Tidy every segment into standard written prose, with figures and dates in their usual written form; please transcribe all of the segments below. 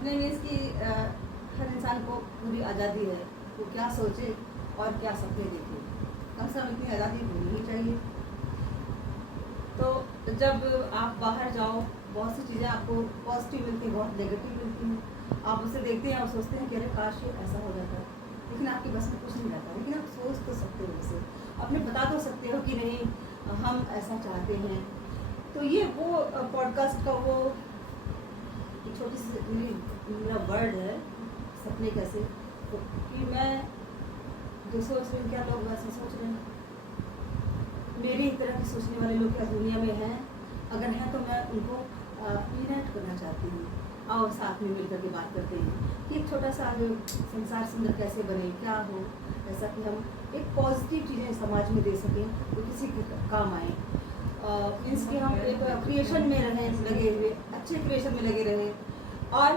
अपने में इसकी हर इंसान को पूरी आज़ादी है, वो क्या सोचे और क्या सपने देखे, कम से कम इतनी आज़ादी होनी ही चाहिए। तो जब आप बाहर जाओ, बहुत सी चीज़ें आपको पॉजिटिव मिलती हैं, बहुत नेगेटिव मिलती हैं। आप उसे देखते हैं और सोचते हैं कि अरे काश ये ऐसा हो जाता, लेकिन आपके बस में कुछ नहीं रहता। लेकिन आप सोच तो सकते हो, उसे अपने बता तो सकते हो कि नहीं हम ऐसा चाहते हैं। तो ये वो पॉडकास्ट का वो एक छोटी सी मेरा वर्ड है, सपने कैसे, तो कि मैं जो सोच रही हूँ क्या लोग वैसे सोच रहे हैं, मेरी तरह की सोचने वाले लोग क्या दुनिया में हैं, अगर हैं तो मैं उनको यूनाइट करना चाहती हूँ। आओ साथ में मिलकर के बात करते हैं कि एक छोटा सा जो संसार सुंदर कैसे बने, क्या हो ऐसा कि हम एक पॉजिटिव चीज़ें समाज में दे सकें तो किसी के काम आए। मीन्स कि हम एक क्रिएशन में रहें, लगे हुए अच्छे क्रिएशन में लगे रहें और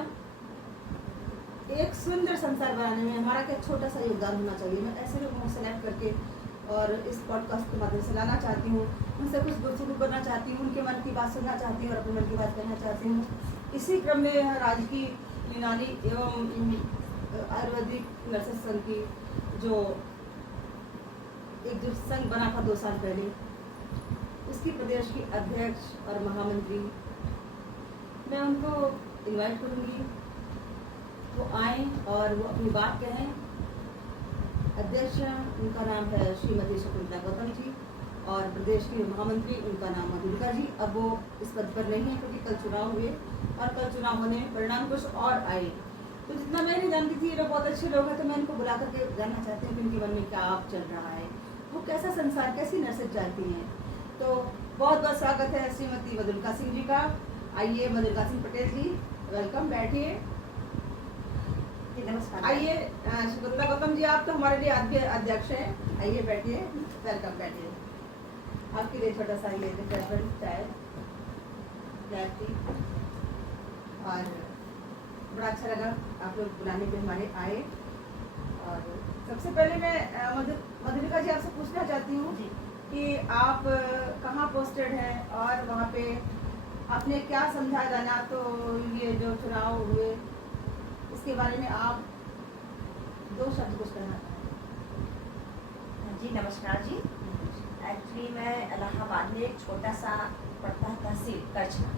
एक सुंदर संसार बनाने में हमारा क्या छोटा सा योगदान होना चाहिए। मैं ऐसे लोगों को सेलेक्ट करके और इस पॉडकास्ट के माध्यम से लाना चाहती हूँ, उनसे कुछ गुफ्तगू करना चाहती हूँ, उनके मन की बात सुनना चाहती हूँ और अपने मन की बात कहना चाहती हूँ। इसी क्रम में राजकीय यूनानी एवं आयुर्वेदिक नर्सेस संघ की जो एक जो संघ बना था 2 साल पहले, उसकी प्रदेश की अध्यक्ष और महामंत्री, मैं उनको इनवाइट करूँगी, वो आएँ और वो अपनी बात कहें। अध्यक्ष उनका नाम है श्रीमती शकुंतला गौतम जी और प्रदेश के महामंत्री उनका नाम मधुलिका जी। अब वो इस पद पर नहीं है क्योंकि कल चुनाव हुए और कल चुनाव होने में परिणाम कुछ और आए। तो जितना मैं नहीं जानती थी, ये लोग बहुत अच्छे लोग हैं, तो मैं इनको बुला करके जानना चाहती हूँ कि इनके मन में क्या आप चल रहा है, वो कैसा संसार, कैसी नर्सेज चाहती हैं। तो बहुत बहुत स्वागत है श्रीमती मधुलिका सिंह जी का। आइए मधुलिका सिंह पटेल जी, वेलकम, बैठिए। नमस्कार। आइए शकुंतला गौतम जी, आप तो हमारे लिए आज भी अध्यक्ष हैं, आइए बैठिए, वेलकम, बैठिए। आपके लिए छोटा सा ये रिफ्रेशमेंट चाय ब्लैक टी, और बड़ा अच्छा लगा आप लोग बुलाने पे हमारे आए। और सबसे पहले मैं मधुलिका जी आपसे पूछना चाहती हूँ कि आप कहाँ पोस्टेड हैं और वहाँ पे आपने क्या समझा जाना, तो ये जो चुनाव हुए इसके बारे में आप 2 शब्द कुछ कहना जी। नमस्कार जी। एक्चुअली मैं इलाहाबाद में एक छोटा सा पड़ता है तहसील करछना,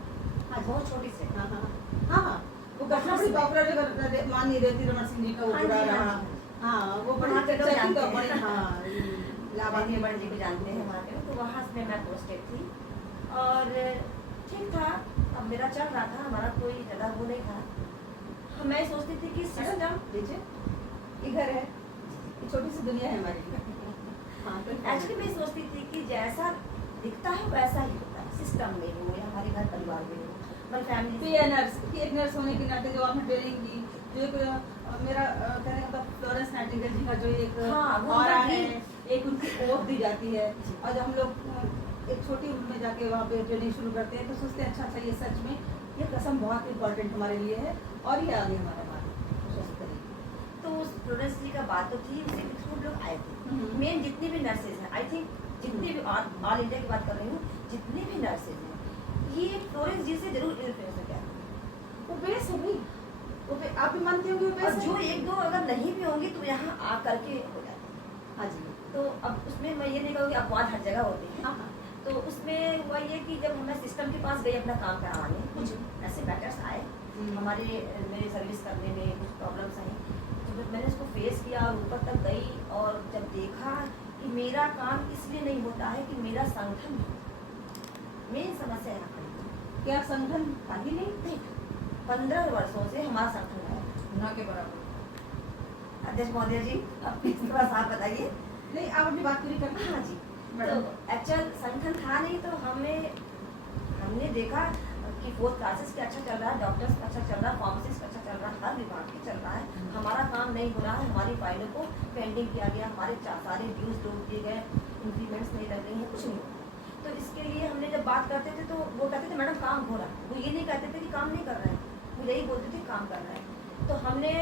हाँ बहुत छोटी से, हाँ हाँ हाँ हाँ, वो घटना बड़ी पॉपुलर जगह मानी रहती, रमन सिंह जी का वो जुड़ा रहा। हाँ वो बड़ी चर्चा की, तो बड़ी हाँ इलाहाबाद में बड़े जी को जानते हैं वहाँ पे, तो वहाँ से मैं पोस्टेड थी और ठीक था। अब मेरा चल रहा था, हमारा कोई ज़्यादा वो नहीं था। मैं सोचती थी कि सिस्टम ये घर है, ये छोटी सी दुनिया है हमारी। हाँ एक्चुअली मैं सोचती थी कि जैसा दिखता है वैसा ही होता है, सिस्टम में हो या हमारे घर परिवार में हो, मतलब फैमिली। एक नर्स होने के नाते जो आपने ट्रेनिंग की, जो एक मेरा कहने का मतलब फ्लोरेंस नाइटिंगेल जी का जो एक ऑरा है, एक उनकी ओट दी जाती है, और जब हम लोग एक छोटी उम्र में जाके वहाँ पे ट्रेनिंग शुरू करते हैं तो सोचते हैं अच्छा ये सच में ये कसम बहुत इम्पोर्टेंट हमारे लिए है और ये आगे हमारा बात। तो उस फ्लोरेंस जी का बात तो थी, उसके थ्रू लोग आए थे। मेन जितनी भी नर्सेज हैं, आई थिंक जितनी भी ऑल इंडिया की बात कर रही हूँ, जितनी भी नर्सेज हैं, ये फ्लोरेंस जी से जरूर इन्फ्लुएंस हो गया। वो बेस है भाई, वो आप भी मानते होंगे वो बेस, जो 1-2 अगर नहीं भी होंगी तो यहाँ आ करके हो जाती है। हाँ जी। तो अब उसमें मैं ये नहीं कहूँगी अपवाद हर जगह होते हैं। हाँ हाँ। तो उसमें हुआ ये कि जब मैं सिस्टम के पास गई अपना काम कराने, कुछ ऐसे मैटर्स आए हमारे मेरे सर्विस करने में, कुछ प्रॉब्लम्स आई, तो जब मैंने उसको फेस किया और ऊपर तक गई और जब देखा कि मेरा काम इसलिए नहीं होता है कि मेरा संगठन मेन समस्या यहाँ खड़ी। क्या संगठन था ही नहीं? 15 वर्षों से हमारा संगठन है ना के बराबर। अध्यक्ष महोदय जी, अब थोड़ा सा आप बताइए। नहीं, आप अपनी बात पूरी करना। हाँ जी। तो एक्चुअल संगठन था नहीं, तो हमने देखा कि 4th क्लासेस के अच्छा चल रहा है, डॉक्टर्स का अच्छा चल रहा है, फार्मासिस्ट का अच्छा चल रहा है, हर विभाग के चल रहा है, हमारा काम नहीं हो रहा है, हमारी फाइलों को पेंडिंग किया गया, हमारे सारे ड्यूज रोक दिए गए, इंक्रीमेंट्स नहीं लग रही हैं, कुछ नहीं हो रहा है। तो इसके लिए हमने जब बात करते थे तो वो कहते थे मैडम काम हो रहा है, वो ये नहीं कहते थे कि काम नहीं कर रहे हैं, वो यही बोलते थे काम कर रहे हैं। तो हमने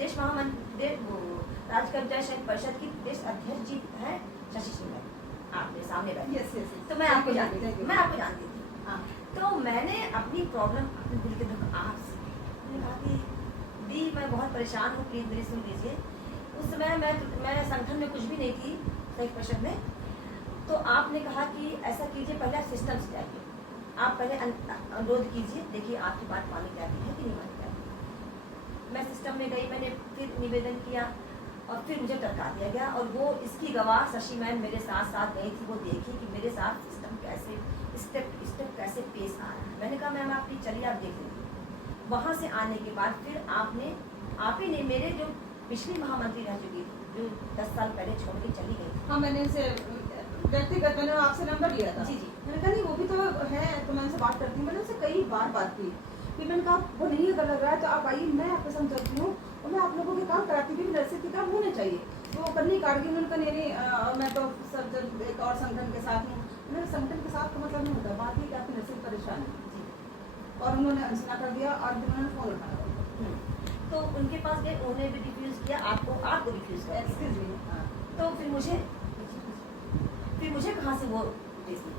देश महामंत्री राज्य कर्मचारी संघ परिषद की देश अध्यक्ष जी हैं शशि सिंह, आपके सामने बैठे, तो मैं आपको जानती थी। हाँ, तो मैंने अपनी प्रॉब्लम अपने दिल के दुख आपसे कहा कि परेशान हूँ, प्लीज़ मेरी सुन लीजिए। उस समय मैं संगठन में कुछ भी नहीं थी, संयुक्त परिषद में। तो आपने कहा कि ऐसा कीजिए, पहले आप सिस्टम से जाइए, आप पहले अनुरोध कीजिए, देखिए आपकी बात मानी जाती है कि नहीं मानी जाती है। मैं सिस्टम में गई, मैंने फिर निवेदन किया और फिर मुझे टरका दिया गया। और वो इसकी गवाह शशि मैम मेरे साथ साथ गई थी, वो देखी कि मेरे साथ सिस्टम कैसे स्टेप कैसे पेश आ रहा है। मैंने कहा मैम आप प्लीज चलिए, आप देख लीजिए। वहाँ से आने के बाद फिर आप ही ने मेरे जो पिछली महामंत्री रह चुकी थी, जो 10 साल पहले छोड़ के चली गई थी। हाँ, मैंने उनसे व्यक्तिगत मैंने आपसे नंबर लिया था। जी जी। मैंने कहा नहीं वो भी तो है, तो मैं उनसे बात करती हूँ। मैंने उनसे कई बार बात की, फिर मैंने कहा वो नहीं अगर लग रहा है तो आप आइए, मैं आपको समझाती हूँ और मैं आप लोगों के काम कराती हूँ, नर्सिंग के काम होने चाहिए। तो वो करनी काट के उन्होंने कहा नहीं मैं तो सब जब एक और संगठन के साथ हूँ। मैंने संगठन के साथ का मतलब नहीं होता, बात ये कि आपकी नर्सिंग परेशान है। और उन्होंने अनसुना कर दिया और फिर उन्होंने फ़ोन उठाया। तो उनके पास गए, उन्होंने भी रिफ्यूज़ किया, आपको रिफ्यूज़ कर दिया। Excuse me. तो फिर मुझे कहाँ से वो भेज दी।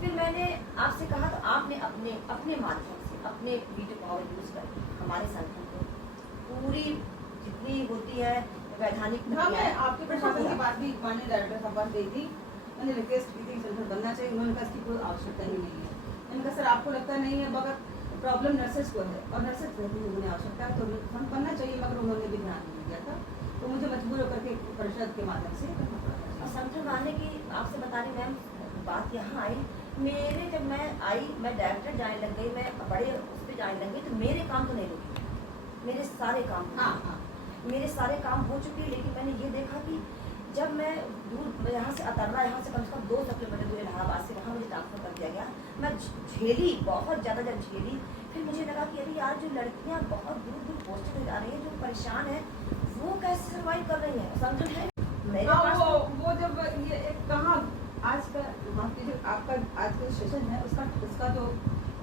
फिर मैंने आपसे कहा तो आपने अपने माध्यम से, अपने वीडियो पावर यूज़ करके हमारे संगठन को पूरी जितनी होती है वैधानिक। हाँ, मैं आपके प्रशासन की बात भी माननीय डायरेक्टर साहब पास गई थी, मैंने रिक्वेस्ट की थी सेंटर बनना चाहिए। उन्होंने कहा इसकी कोई आवश्यकता ही नहीं है। मैंने कहा सर आपको लगता नहीं है, मगर प्रॉब्लम नर्सेस को है और नर्सेस रहती है, उन्हें आवश्यकता है तो हम बनना चाहिए, मगर उन्होंने भी ध्यान नहीं दिया था। तो मुझे मजबूर होकर के परिषद के माध्यम से करना पड़ा था। और संगठन आने की आपसे बता रही मैम, बात यहाँ आई जब मैं आई, मैं डायरेक्टर जाने लग गई, मैं बड़े उस पर जाने लग गई, तो मेरे काम तो नहीं रुके, मेरे सारे काम। हाँ, मेरे सारे काम हो चुके। लेकिन मैंने ये देखा कि जब मैं दूर यहाँ से अतरना, यहाँ से कम 200 किलोमीटर दूर इलाहाबाद से, वहाँ मुझे ट्रांसफर कर दिया गया। मैं झेली बहुत ज़्यादा, जब झेली फिर मुझे लगा कि अरे यार जो लड़कियाँ बहुत दूर दूर पोस्टेड हो जा रही हैं, जो परेशान है, वो कैसे सर्वाइव कर रही हैं। समझ है मेरे पास वो जब ये कहाँ आज का आपका आज का सेशन है उसका जो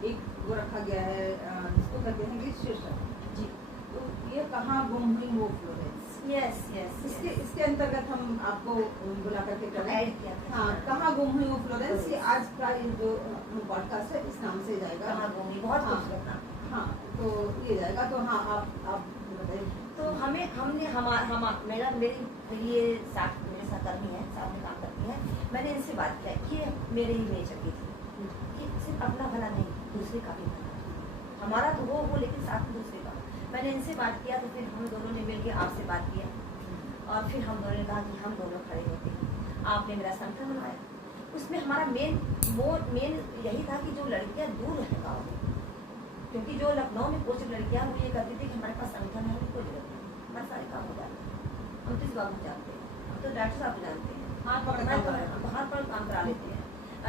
एक वो रखा गया है जिसको कहते हैं रजिस्ट्रेशन जी। तो ये कहाँ गुम हुई वो फ्लोरेंस। यस इसके अंतर्गत हम आपको बुला करके कर रहे ऐड हैं। किया था। हाँ, कहाँ गुम हुई वो फ्लोरेंस, ये आज का ये जो पॉडकास्ट है इस नाम से जाएगा। कहाँ घूमी, बहुत हाँ, खूबसूरत नाम। हाँ, तो ये जाएगा। तो हाँ, आप बताइए। तो हमने मेरी ये मेरे सहकर्मी है, साथ में काम करती है, मैंने इनसे बात किया कि मेरे ही नेचर की थी कि सिर्फ अपना भला नहीं, दूसरे का भी भला, हमारा तो वो लेकिन साथ में दूसरे का। मैंने इनसे बात किया तो फिर हम दोनों ने मिलकर आपसे बात किया और फिर हम दोनों ने कहा कि हम दोनों खड़े होते हैं। आपने मेरा संगठन बनवाया, उसमें हमारा मेन यही था कि जो लड़कियाँ दूर हैं गाँव में, क्योंकि जो लखनऊ में पोस्टेड लड़कियाँ वो ये करती थी कि हमारे पास संगठन है, कोई जरूरत नहीं, हमारे सारे काम हो जाते हैं, हम किस बात को जानते हैं, हम तो डॉक्टर साहब को जानते हैं, हाथ पकड़ मैं तो के बाहर पर काम करा लेते हैं।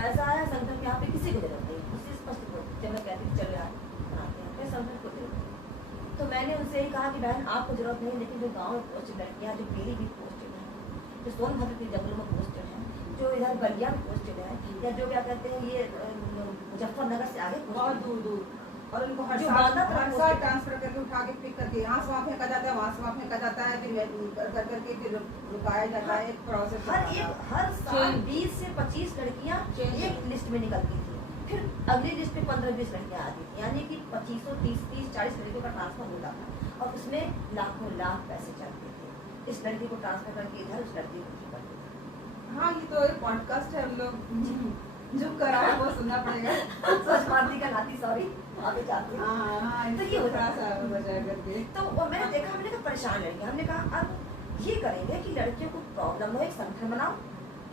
ऐसा है संगठन में यहाँ पे किसी को जरूरत नहीं, उससे स्पष्ट जब मैं कहती थी चलो यार बनाते हैं, फिर संगठन को जरूरत नहीं। तो मैंने उनसे यही कहा कि बहन आपको जरूरत नहीं, लेकिन जो गाँव में पोस्टेड लड़कियाँ, जो पीलीभीत पोस्टेड है, जो सोनभद्र के जंगलों में पोस्टेड है, जो इधर बलिया में पोस्टेड है, या जो क्या कहते हैं ये मुजफ्फरनगर से आगे बहुत दूर और उनको हर जो साल बांदा ट्रांसफर ट्रांसफर करके उठा के पिक करके यहाँ से वहाँ फेंका जाता है, वहाँ से वहाँ फेंका जाता है, फिर कर करके फिर रुकाया जाता है। एक प्रोसेस हर साल 20 से 25 लड़कियाँ Change। एक लिस्ट में निकलती थी, फिर अगली लिस्ट में 15-20 लड़कियाँ आती थी, यानी कि 25 30-40 लड़कियों का ट्रांसफर होता था और उसमें लाखों लाख पैसे चलते थे। इस लड़की को ट्रांसफर करके इधर, उस लड़की को करते थे। हाँ, ये तो एक पॉडकास्ट है, हम लोग जो करा है वो सुनना पड़ेगा। सच मानती का नाती, सॉरी आगे जाती हूँ। हाँ, तो ये होता थोड़ा सा बचा करके। तो वो मैंने देखा, हमने कहा परेशान लड़कियाँ, हमने कहा अब ये करेंगे कि लड़कियों को प्रॉब्लम हो, एक संगठन बनाओ,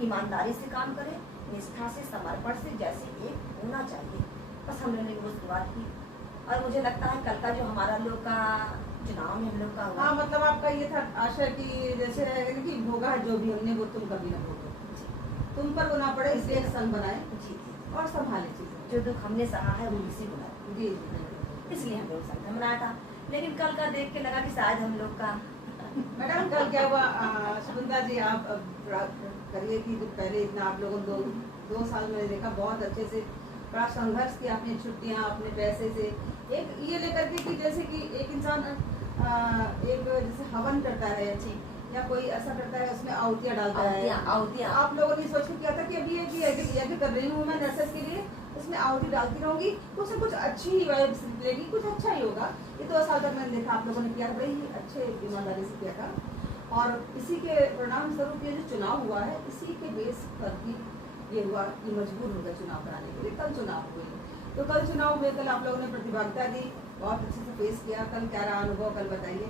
ईमानदारी से काम करें, निष्ठा से, समर्पण से, जैसे एक होना चाहिए। बस हम लोगों ने वो शुरुआत की और मुझे लगता है कल का जो हमारा लोग का चुनाव में हम लोग का हुआ। हाँ, मतलब आपका ये था आशा कि जैसे कि होगा जो भी हमने वो तुम कभी ना भोगो, तुम पर वो ना पड़े, इसलिए एक संघ बनाए जी और संभाले चीजें। जो दुख हमने सहा है वो किसी को ना, जी, इसलिए हम लोग संगठन बनाया था। लेकिन कल का देख के लगा कि शायद हम लोग का मैडम कल क्या हुआ, सुगंधा जी आप करिए कि पहले इतना आप लोगों दो साल मैंने देखा बहुत अच्छे से बड़ा संघर्ष किया, अपनी छुट्टियां अपने पैसे से, एक ये लेकर के कि जैसे कि एक इंसान एक जैसे हवन करता है या कोई ऐसा करता है उसमें आहुतियाँ डालता है। आहुतियाँ आप लोगों ने सोच के किया था कि अभी ये यज्ञ कर रही हूँ मैं नर्सेस के लिए, उसमें आहुति डालती रहूंगी, कुछ ना कुछ अच्छी ही वाइब्स निकलेगी, कुछ अच्छा ही होगा। ये 2 साल तक मैंने देखा आप लोगों ने किया, बड़े ही अच्छे ईमानदारी से किया था। और इसी के परिणाम स्वरूप ये जो चुनाव हुआ है, इसी के बेस पर ही ये हुआ कि मजबूर हो गए चुनाव कराने के लिए। कल चुनाव हुए, तो कल चुनाव में कल आप लोगों ने प्रतिभागिता दी, बहुत अच्छे से फेस किया। कल क्या रहा अनुभव, कल बताइए।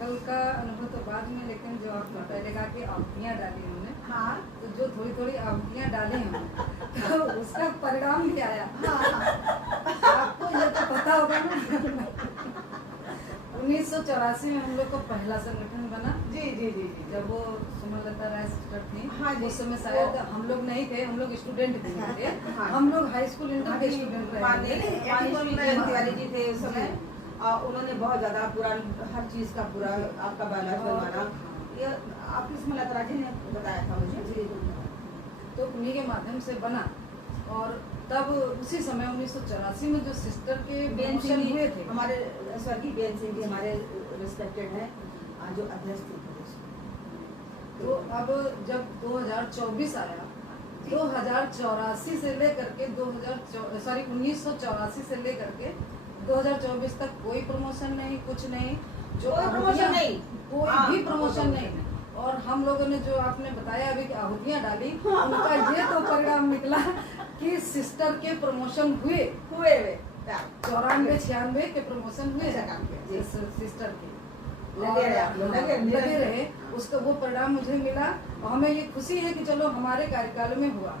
कल का अनुभव तो बाद में, लेकिन जो आपने पहले कहा कि आहुतियाँ डाली हमने, हाँ, तो जो थोड़ी थोड़ी आहुतियाँ डाली हमने तो उसका परिणाम भी आया। आपको ये तो पता होगा ना 1984 में हम लोग को पहला संगठन बना। जी जी जी जी। जब वो सुमनलता राय सिस्टर थी, हाँ जी। उस समय शायद हम लोग नहीं थे, हम लोग स्टूडेंट भी नहीं थे, हाँ। हम लोग हाई स्कूल इंटर के स्टूडेंट रहे। तिवारी जी थे उस समय। उन्होंने बहुत ज्यादा पूरा हर चीज का पूरा आपका बायोलॉजी बनवाना, ये आपकी सुमनलता राय जी ने बताया था मुझे। तो उन्हीं के माध्यम से बना। और तब उसी समय 1984 में जो सिस्टर के बेन प्रमोशन हुए थे, हमारे स्वर्गीय बेन सिंह जी हमारे रिस्पेक्टेड हैं, जो अध्यक्ष थे प्रदेश के। तो अब जब 2024 आया, 2084 से लेकर के 1984 से लेकर के 2024 तक कोई प्रमोशन नहीं, कुछ नहीं, जो कोई प्रमोशन नहीं, कोई भी प्रमोशन नहीं। और हम लोगों ने जो आपने बताया अभी कि आहुतियाँ डाली, उनका ये तो परिणाम निकला कि सिस्टर के प्रमोशन हुए 94-96 के प्रमोशन हुए सिस्टर के, लगे रहे। उसका वो परिणाम मुझे मिला और हमें ये खुशी है कि चलो हमारे कार्यकाल में हुआ।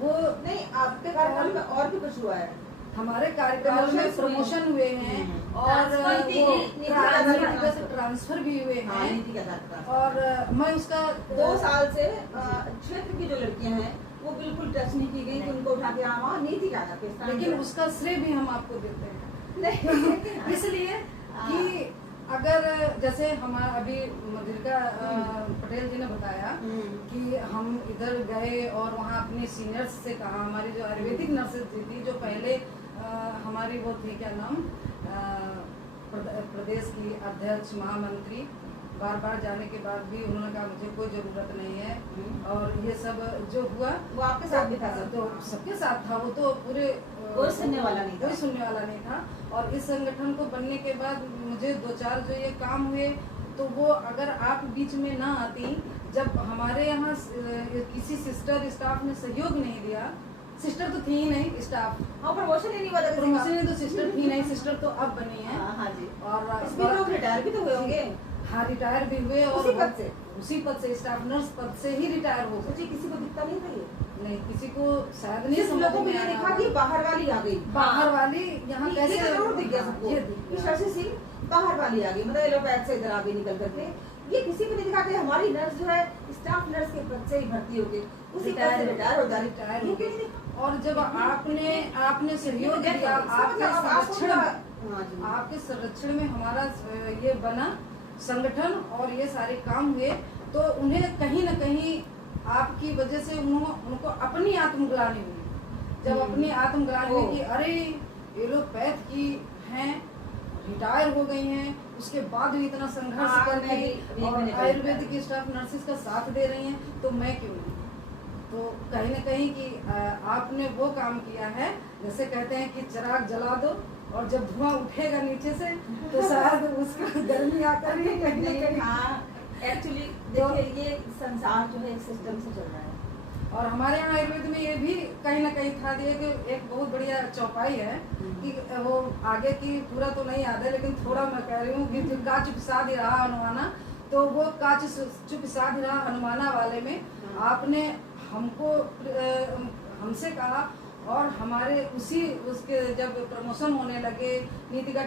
वो नहीं, आपके कार्यकाल में और भी कुछ हुआ है। हमारे कार्यकाल में प्रमोशन हुए हैं और ट्रांसफर भी हुए हैं। और मैं उसका 2 साल से क्षेत्र की जो लड़कियां हैं वो बिल्कुल टच नहीं की गई कि उनको उठा के वहाँ नीति का था, लेकिन उसका श्रेय भी हम आपको देते हैं। इसलिए कि अगर जैसे हमारा अभी मधुरिका पटेल जी ने बताया कि हम इधर गए और वहाँ अपने सीनियर्स से कहा, हमारी जो आयुर्वेदिक नर्सेज थी जो पहले हमारी वो थी क्या नाम, प्रदेश की अध्यक्ष महामंत्री, बार बार जाने के बाद भी उन्होंने कहा मुझे कोई ज़रूरत नहीं है। और ये सब जो हुआ वो आपके साथ भी था, तो सबके साथ था, वो तो पूरे कोई सुनने वाला नहीं था। कोई सुनने वाला नहीं था। और इस संगठन को बनने के बाद मुझे 2-4 जो ये काम हुए, तो वो अगर आप बीच में ना आती, जब हमारे यहाँ किसी सिस्टर स्टाफ ने सहयोग नहीं दिया, सिस्टर तो थी ही नहीं, स्टाफ प्रमोशन ही नहीं हुआ था, प्रमोशन ही तो सिस्टर थी नहीं, सिस्टर तो अब बनी है। हाँ जी। और इसमें लोग रिटायर भी तो हुए होंगे। हाँ, रिटायर भी हुए और उसी पद से स्टाफ नर्स पद से ही रिटायर हो गए। किसी को दिखता नहीं था ये? नहीं, किसी को शायद नहीं समझ लोगों को में ये आया। दिखा कि बाहर वाली आ गई, बाहर वाली यहाँ कैसे जरूर दिख गया सबको कि शशि सिंह बाहर वाली आ गई, मतलब एलोपैथ से इधर आ गई निकल करके। ये किसी को नहीं दिखा कि हमारी नर्स जो है स्टाफ नर्स के पद से ही भर्ती हो गई, उसी पद से रिटायर हो जाए। और जब आपने सहयोग दिया, आपके संरक्षण में हमारा ये बना संगठन और ये सारे काम हुए, तो उन्हें कहीं न कहीं आपकी वजह से उनको अपनी आत्मग्लानि हुई। जब अपनी आत्मग्लानि हुई कि अरे एलोपैथ की हैं, रिटायर हो गई हैं, उसके बाद भी इतना संघर्ष कर रही और आयुर्वेदिक स्टाफ नर्सेज का साथ दे रही हैं, तो मैं क्यों नहीं। तो कहीं न कहीं कि आपने वो काम किया है, जैसे कहते हैं कि चिराग जला दो और जब धुआं उठेगा नीचे से तो शायद उसका गर्मी आकर ही कहीं न कहीं। हाँ, एक्चुअली देखिए ये संसार जो है सिस्टम से चल रहा है। और हमारे यहाँ आयुर्वेद में ये भी कहीं ना कहीं था दिया कि एक बहुत बढ़िया चौपाई है कि वो आगे की पूरा तो नहीं याद है, लेकिन थोड़ा मैं कह रही हूँ कि जो का चुप साध रहा अनुमाना, तो वो का चुप साध रहा अनुमाना वाले में आपने हमको हमसे कहा और हमारे उसके जब प्रमोशन होने लगे, नीति का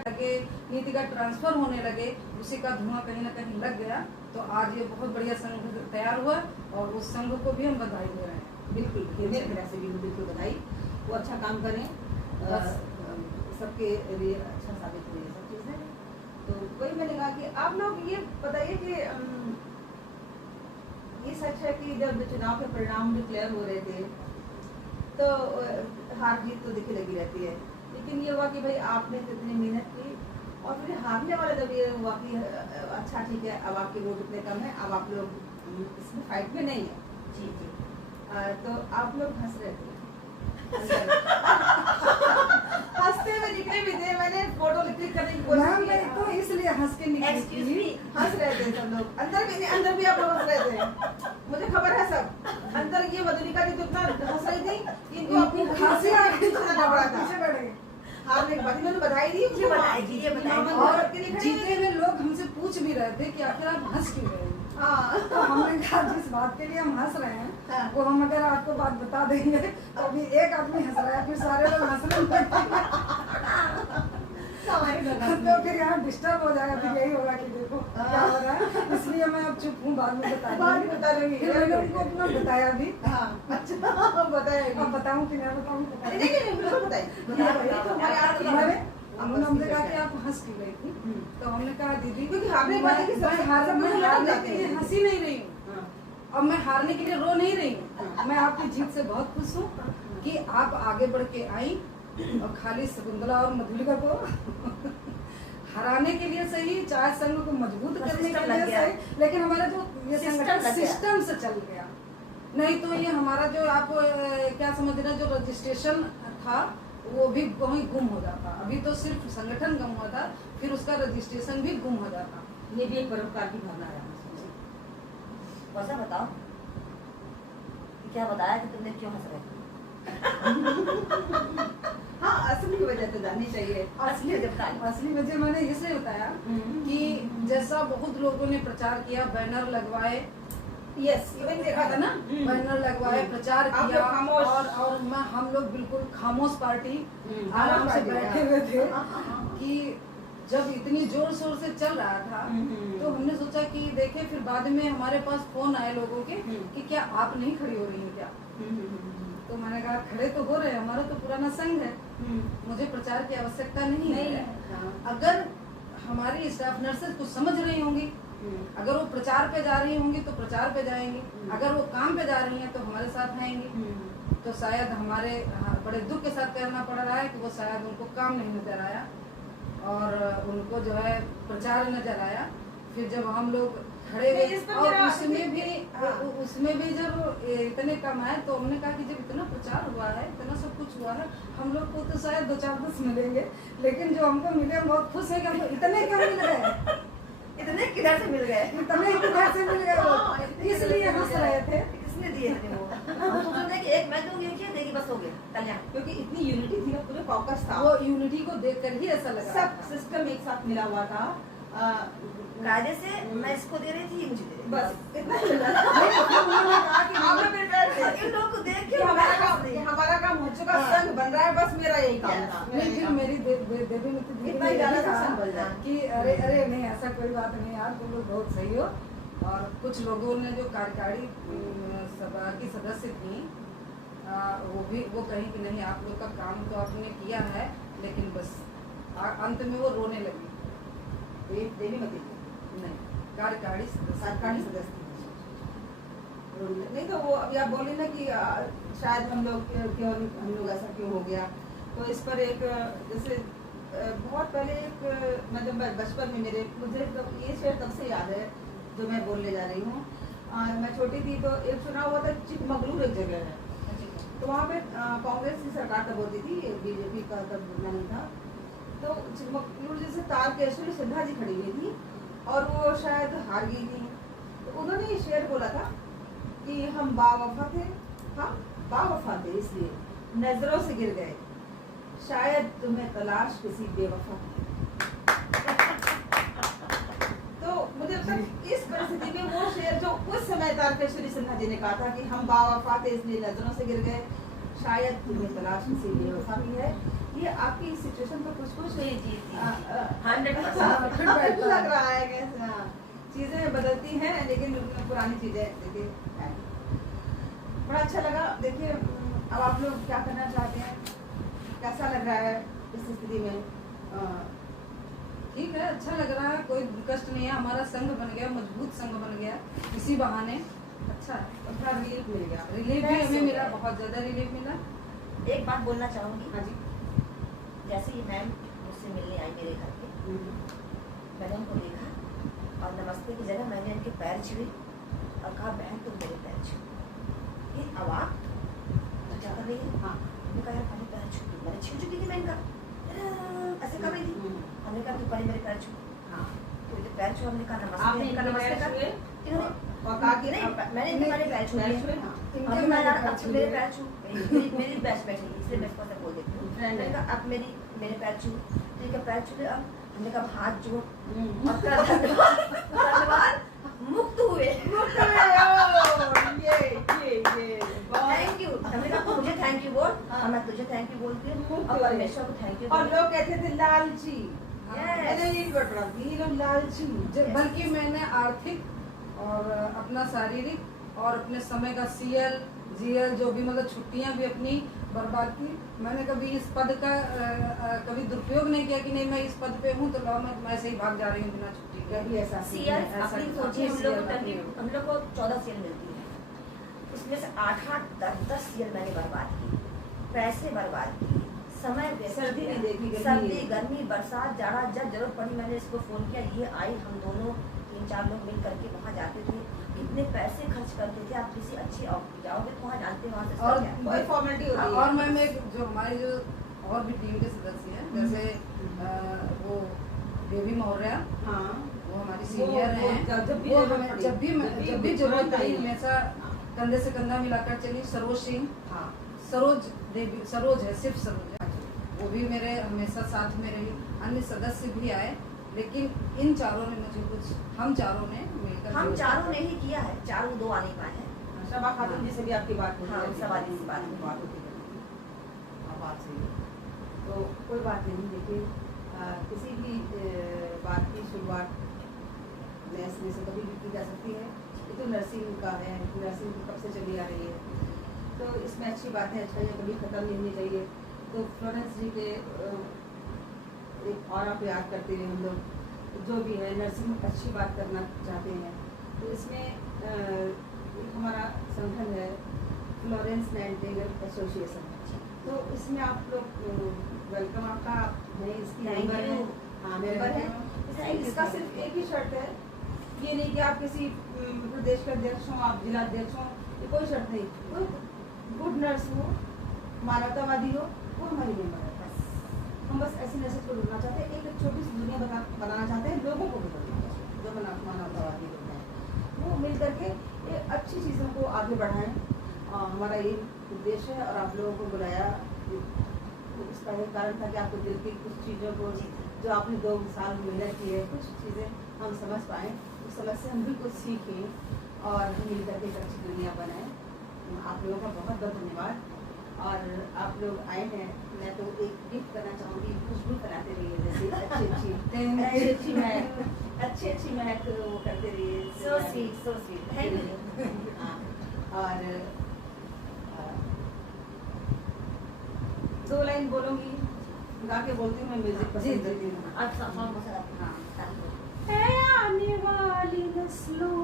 ट्रांसफर होने लगे, उसी का धुआं कहीं ना कहीं लग गया। तो आज ये बहुत बढ़िया संघ तैयार हुआ और उस संघ को भी हम बधाई दे रहे हैं। बिल्कुल, मेरी तरफ से भी बिल्कुल बधाई। वो अच्छा काम करें, सबके लिए अच्छा साबित हुई सब चीज़ें। तो वही मैंने कहा कि आप लोग ये बताइए कि ये सच है कि जब चुनाव के परिणाम डिक्लेयर हो रहे थे तो हार जीत तो दिखी लगी रहती है, लेकिन ये हुआ कि भाई आपने कितनी मेहनत की और फिर हारने वाले जब ये हुआ कि अच्छा ठीक है, अब आपके वोट इतने कम है, अब आप लोग इसमें फाइट में नहीं है। जी जी। तो आप लोग हंस रहे थे हंसते हुए निकले भी थे, मैंने फोटो क्लिक करने की कोशिश मैम की। मैं तो इसलिए हंस के एक्सक्यूज निकली मी, हंस रहे थे सब लोग, अंदर भी आप लोग हंस रहे थे, मुझे खबर है सब। अंदर ये मधुलिका जी तो इतना हंस रही थी, इनको अपनी खांसी आ गई पीछे जाना पड़ा था। पीछे बैठ गए। हारने के बाद इन्होंने बधाई दी, जी बधाई दी, ये बधाई दी। और और के लिए खड़े जीते हुए। हुए लोग हमसे पूछ भी रहे थे कि आखिर आप हंस क्यों रहे हैं। हाँ तो हमने कहा जिस बात के लिए हम हंस रहे हैं हाँ। वो हम अगर आपको बात बता देंगे तो अभी एक आदमी हंस रहा है फिर सारे लोग हंसने लगेंगे तो फिर यहाँ डिस्टर्ब हो जाएगा, फिर यही होगा कि देखो क्या हो रहा है, इसलिए मैं अब चुप हूँ, बाद में बाद में बता दूंगी। फिर मैंने उनको अपना बताया भी। हाँ अच्छा बताएगी। अब बताऊँ कि नहीं बताऊँ पता नहीं नहीं। नहीं बिल्कुल बताइए, तो हमारे आठ हमारे उन्होंने हमने कहा कि आप हंस क्यों रही थी, तो हमने कहा दीदी क्योंकि हारने वाले की सबसे- मैं सब लोग हारने जाते के लिए हैं। हंसी नहीं रही हूँ, अब मैं हारने के लिए रो नहीं रही हूँ, मैं आपकी जीत से बहुत खुश हूँ कि आप आगे बढ़ के आई और खाली शकुंतला और मधुलिका को हराने के लिए सही, चाहे संघ को मजबूत बस करने के सिस्टम लिए लग गया। सही, लेकिन हमारा जो ये सिस्टम संगठन लग गया। सिस्टम से चल गया, नहीं तो ये हमारा जो आप क्या समझ रहे हैं, जो रजिस्ट्रेशन था वो भी वहीं गुम हो जाता। अभी तो सिर्फ संगठन गुम हुआ था, फिर उसका रजिस्ट्रेशन भी गुम हो जाता। ये भी एक परोपकार की भावना है। वैसा बताओ कि क्या बताया कि तुमने क्यों हंस रहे थे? हाँ असली की वजह तो जाननी चाहिए। असली वजह बताइए। असली वजह मैंने इसलिए बताया कि जैसा बहुत लोगों ने प्रचार किया, बैनर लगवाए, यस इवन देखा था ना। बैनर लगवाए, प्रचार आप किया, लोग खामोश। और हम लोग बिल्कुल खामोश पार्टी आराम खामोश से पार्टी, बैठे हुए थे कि जब इतनी जोर शोर से चल रहा था तो हमने सोचा कि देखें, फिर बाद में हमारे पास फोन आए लोगों के कि क्या आप नहीं खड़ी हो रही हैं क्या, तो मैंने कहा खड़े तो हो रहे हैं, हमारा तो पुराना संघ है, मुझे प्रचार की आवश्यकता नहीं है। अगर हमारी स्टाफ नर्सेज कुछ समझ रही होंगी, अगर वो प्रचार पे जा रही होंगी तो प्रचार पे जाएंगी, अगर वो काम पे जा रही हैं तो हमारे साथ आएंगी। तो शायद हमारे बड़े दुख के साथ कहना पड़ रहा है कि वो शायद उनको काम नहीं नजर आया और उनको जो है प्रचार नजर आया। फिर जब हम लोग खड़े नहीं, हुए इस पर और मेरा- उसमें भी जब इतने कम आए तो हमने कहा कि जब इतना प्रचार हुआ है, इतना सब कुछ हुआ है, हम लोग को तो शायद 2-4-10 मिलेंगे, लेकिन जो हमको मिले हम बहुत खुश हैं कि हमको इतने क्यों मिल गए, इतने किधर से मिल गए? इतने किधर से मिल गए वो, इसलिए हंस रहे थे। किसने दिए थे वो? हम सोच रहे थे कि एक मैं दूंगी, एक ये देगी, बस हो गया कल्याण। क्योंकि इतनी यूनिटी थी ना, पूरे कॉकस था, वो यूनिटी को देखकर ही ऐसा लगा सब सिस्टम एक साथ मिला हुआ था। कायदे से मैं इसको दे रही थी, ये मुझे दे रही थी। बस इतना ही मिला था। उन्होंने कहा कि आप लोग प्रिपेयर थे इन लोगों को देख कि के हमारा काम हो चुका, संघ बन रहा है, बस मेरा यही काम था। नहीं, फिर मेरी देवी मित्र दीदी इतना ने ही यही ज्यादा कहा सत्संग बन जाए। कि अरे अरे नहीं ऐसा कोई बात नहीं यार, तुम लोग बहुत सही हो। और कुछ लोगों ने जो कार्यकारी सभा की सदस्य थी वो कहीं कि नहीं आप लोग का काम तो आपने किया है, लेकिन बस अंत में वो रोने लगी। देवी मती नहीं, कार्यकारी सरकारी सदस्य नहीं, तो वो अभी आप बोले ना कि शायद हम लोग ऐसा क्यों हो गया, तो इस पर एक जैसे बहुत पहले एक मतलब बचपन में मुझे तो ये शेर तब से याद है जो मैं बोलने जा रही हूँ। मैं छोटी थी तो एक चुनाव हुआ था, चिकमगलूर एक जगह है, तो वहाँ पे कांग्रेस की सरकार तब होती थी, बीजेपी का तब नहीं था। तो चिकमगलूर जैसे तारकेश्वरी सिन्हा जी खड़ी हुई थी और वो शायद हार गई थी, तो उन्होंने ये शेर बोला था कि हम बावफा थे, हम बावफा थे इसलिए नजरों से गिर गए, शायद तुम्हें तलाश किसी बेवफा की। तो मुझे लगता है इस परिस्थिति में वो शेर जो उस समय तारकेश्वरी सिन्हा जी ने कहा था कि हम बावफा थे इसलिए नजरों से गिर गए, शायद तुम्हें तलाश किसी बेवफा की है, ये आपकी सिचुएशन पर कुछ जी, जी, जी। 100% लग रहा है कि चीजें बदलती हैं लेकिन पुरानी चीजें देखिए बड़ा अच्छा लगा। देखिए अब आप लोग क्या करना चाहते हैं, कैसा लग रहा है इस स्थिति में? ठीक है, अच्छा लग रहा है, कोई कष्ट नहीं है, हमारा संघ बन गया, मजबूत संघ बन गया इसी बहाने, अच्छा है। और थोड़ा रिलीफ मिल गया, रिलीफ भी हमें मिला, बहुत ज्यादा रिलीफ मिला। एक बात बोलना चाहूंगी। हाँ जी। जैसे ही मैम मुझसे मिलने आई मेरे घर पे, मैंने उनको देखा और नमस्ते की जगह मैंने उनके पैर छुए और कहा बहन तुम मेरे पैर छुए। ये आवाज क्या कर रही है? हाँ हमने कहा यार पहले पैर छू, मैंने छू चुकी थी, मैंने कहा ऐसे कर रही थी, हमने कहा तू पहले मेरे पैर छू, हाँ तो ये पैर छू, हमने कहा नमस्ते, आपने हमने कहा नमस्ते कर, छुए इन्होंने और कहा कि नहीं, आप- मैंने इनके पहले पैर छू पैर लिए, छुए, हाँ। इनके अब मैं मैंने पैर अब छू मेरे लिए। पैर छू, मेरी बेस्ट बैठी है, इसलिए मैं इसको ऐसे बोल देती हूँ, मैंने कहा अब मेरे पैर छू, ठीक है पैर छू ले, अब हमने कहा हाथ जोड़ और कर धन्यवाद, मुक्त हुए, थैंक यू, हमने कहा मुझे थैंक यू बोल, और मैं तुझे थैंक यू बोलती हूँ, और परमेश्वर को थैंक यू और लोग कहते थे लालची, Yes. मैंने ये भी बट रहा थी, ये लोग लालची। बल्कि मैंने आर्थिक और अपना शारीरिक और अपने समय का सीएल जीएल जो भी मतलब छुट्टियां भी अपनी बर्बाद की। मैंने कभी इस पद का कभी दुरुपयोग नहीं किया कि नहीं मैं इस पद पे हूँ तो लो मैं ऐसे ही भाग जा रही हूँ बिना छुट्टी के। कभी ऐसा सीएल ऐसा अपनी नहीं, सोचिए, अपनी CL हम लोग को 14 सीएल मिलती है, उसमें से 8-8 10-10 सीएल मैंने बर्बाद की, पैसे बर्बाद की, समय व्यस्त सर्दी किया। नहीं देखी, गर्मी सर्दी नहीं। गर्मी बरसात जाड़ा, जब जरूरत पड़ी मैंने इसको फोन किया, ये आई, हम दोनों 3-4 लोग मिल करके वहाँ जाते थे, इतने पैसे खर्च करते थे, आप किसी अच्छी जाओगे तो वहाँ जानते हैं वहाँ से और क्या कोई फॉर्मेलिटी होती है। और मैम एक जो हमारे जो और भी टीम के सदस्य हैं जैसे वो बेबी मौर्य, हाँ वो हमारी सीनियर वो हैं, जब भी वो जरूरत हमें पड़ी, जब भी जरूरत पड़ी आई। हमेशा कंधे से कंधा मिलाकर चली। सरोज सिंह, हाँ सरोज देवी, सरोज है, सिर्फ सरोज है, वो भी मेरे हमेशा साथ में रही। अन्य सदस्य भी आए, लेकिन इन चारों ने मुझे कुछ, हम चारों ने मिलकर हम जो- चारों ने ही किया है, चारों 2 आने पाए हैं। शबा खातून जी से भी आपकी बात होती हाँ, रहती है। शबा जी से बात होती है। बात होती रहती है। अब आपसे तो कोई बात नहीं, देखिए किसी भी बात की शुरुआत नए से कभी भी की जा सकती है। ये तो नर्सिंग का है, नर्सिंग कब से चली आ रही है, तो इसमें अच्छी बात है, अच्छा ये कभी ख़त्म नहीं होनी चाहिए। तो फ्लोरेंस जी के एक और आप याद करते हुए हम लोग जो भी है नर्सिंग अच्छी बात करना चाहते हैं, तो इसमें एक हमारा संगठन है फ्लोरेंस नाइटिंगेल एसोसिएशन, तो इसमें आप लोग वेलकम आपका है, इसकी Thank मेंबर you. है। हाँ मेंबर है। Thank you. इसका सिर्फ एक ही शर्त है, ये नहीं कि आप किसी प्रदेश के अध्यक्ष हों, आप जिला अध्यक्ष हों, ये कोई शर्त नहीं, कोई गुड नर्स हो, मानवतावादी हो, वो हमारी मेंबर है। हम बस ऐसी नर्सेज को ढूंढना चाहते हैं, एक छोटी सी दुनिया बनाना चाहते हैं, लोगों को भी बनाना चाहते हैं, जो मानवतावादी लोग हैं वो मिल करके ये अच्छी चीज़ों को आगे बढ़ाएं। हमारा ये उद्देश्य है, और आप लोगों को बुलाया इसका एक कारण था कि आपको दिल की कुछ चीज़ों को जो आपने 2 साल मेहनत की है, कुछ चीज़ें हम समझ पाएँ, उस समझ से हम भी कुछ सीखें और हम मिल करके एक अच्छी दुनिया बनाएं। आप लोगों का बहुत बहुत धन्यवाद। और आप लोग आए हैं, मैं तो एक गिफ्ट करना चाहूँगी, खुशबू फैलाते रहिए, जैसे अच्छी महक वो करते रहिए। So sweet, so sweet. Thank you. हाँ, और 2 लाइन बोलूँगी, गा के बोलती हूँ, मैं म्यूजिक पसंद करती हूँ। अच्छा, हाँ, मसाला। हाँ। हाँ। है आने वाली नस्लों,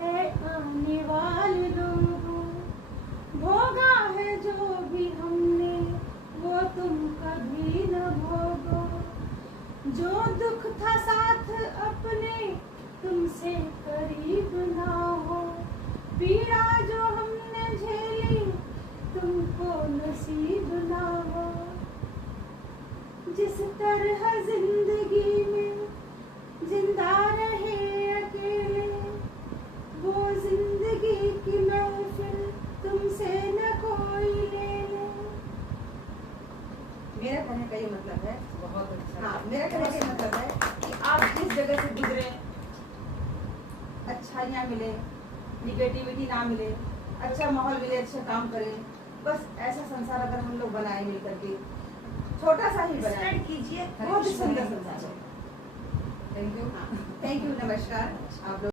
है आने वाले लोगों, भोगा है जो भी हमने वो तुम कभी न भोगो, जो दुख था साथ अपने तुमसे करीब ना हो, पीड़ा जो हमने झेली तुमको नसीब ना हो, जिस तरह जिंदगी में जिंदा रहे अकेले, वो जिंदगी की महफिल तुमसे न कोई ले ले। मेरा कहने का ये मतलब है, बहुत अच्छा। हाँ मेरा कहने का ये मतलब है कि आप जिस जगह से गुजरे, अच्छाइयाँ मिले, निगेटिविटी ना मिले, अच्छा माहौल मिले, अच्छा काम करें, बस ऐसा संसार अगर हम लोग बनाए मिल करके, छोटा सा ही बनाए, Spread कीजिए। बहुत ही सुंदर संसार है। Thank you. थैंक यू, नमस्कार आप लोग।